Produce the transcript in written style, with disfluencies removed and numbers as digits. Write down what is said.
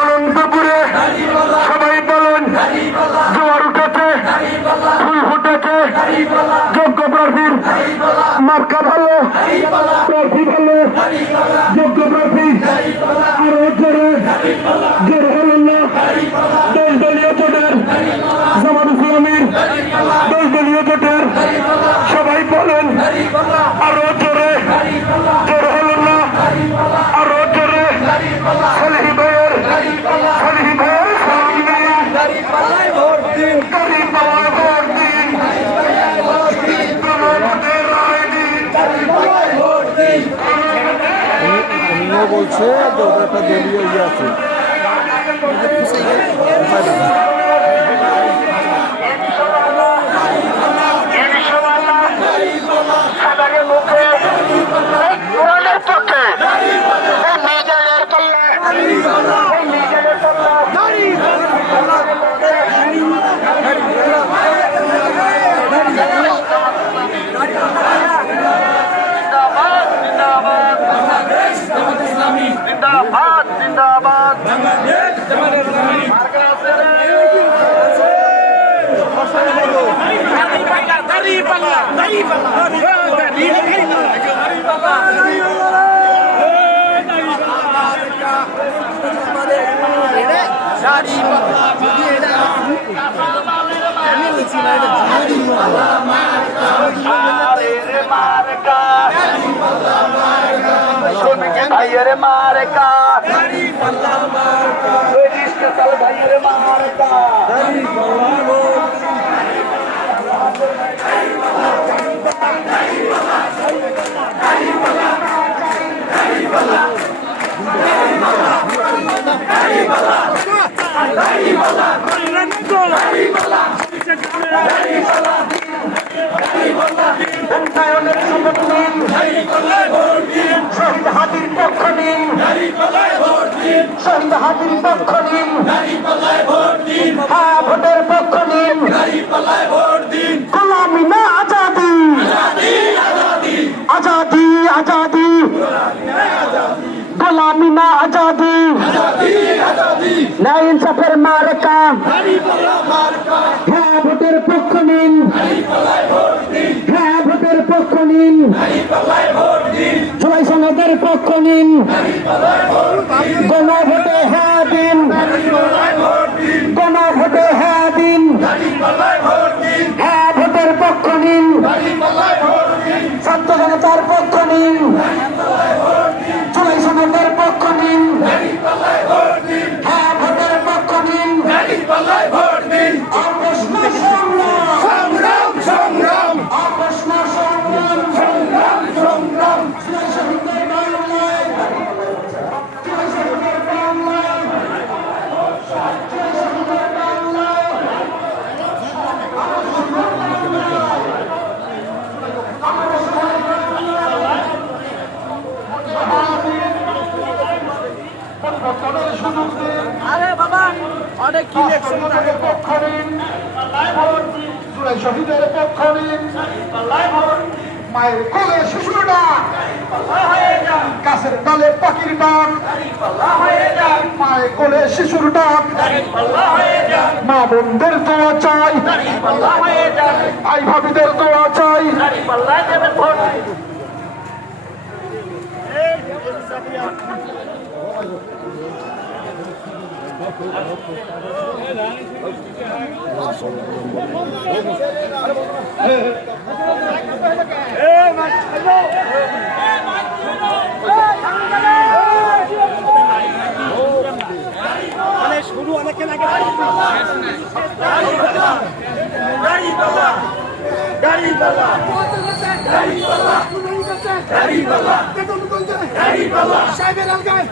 আনন্দপুরে সবাই বলেন জোয়ার উঠেছে, ফুল ফুটেছে, যোগ্য প্রার্থীর মার্কা ভালো, প্রার্থী ভালো, যোগ্য প্রার্থী আরো জোরে জোরে হলেন না। দলীয় জোটের জামাত ইসলামীর দলীয় জোটের সবাই বলেন আরো জোরে জোরে হলেন না, আরো জোরে সলিহি ভাইয়ের ভোট দিন, ভোট দিন, বলছে যে ওদের একটা দলীয় ইয়ে আছে ভাইয়ের মার্কা ভাইয়ের মার্কা উন্নয়নের শপথ নিন, শহীদ হাতির পক্ষ নিন, শহীদ হাতির পক্ষ নিন, হ্যাঁ ভোটের পক্ষ নিন, গোলামি না আজাদি, আজাদি আজাদি, গোলামি না আজাদি, ন্যায় ইনসাফের মার্কা, হ্যাঁ ভোটের পক্ষ নিন, হ্যাঁ ভোটের পক্ষ নিন, জুলাই সনদের পক্ষ নিন, গণভোটে হ্যাঁ দিন, গণভোটে হ্যাঁ দিন, হ্যাঁ ভোটের পক্ষ নিন, ছাত্র জনতার পক্ষ নিন, জুলাই সনদের পক্ষ নিন, হ্যাঁ ভোটের পক্ষ নিন, অপ্রশ্ন সংগ্রাম, সংগ্রাম, অপ্রশ্ন সংগ্রাম, সংগ্রাম, সংগ্রাম, জুলাই সনদের বাংলায়, জুলাই সনদের বাংলায়, জুলাই সনদের বাংলায়, আরে বাবা অনেক কি লেখছেন পক্ষ নিন, ভোট দিন। জুলাই শহীদের পক্ষ নিন মায়ের কোলে শিশুর ডাক গাছের ডালে পাখির ডাক মায়ের কোলে শিশুর ডাক মা বোনদের দোয়া চাই ভাই ভাবিদের দোয়া চাই শুরু অনেকক্ষণ আগে সাহেবের আলগায়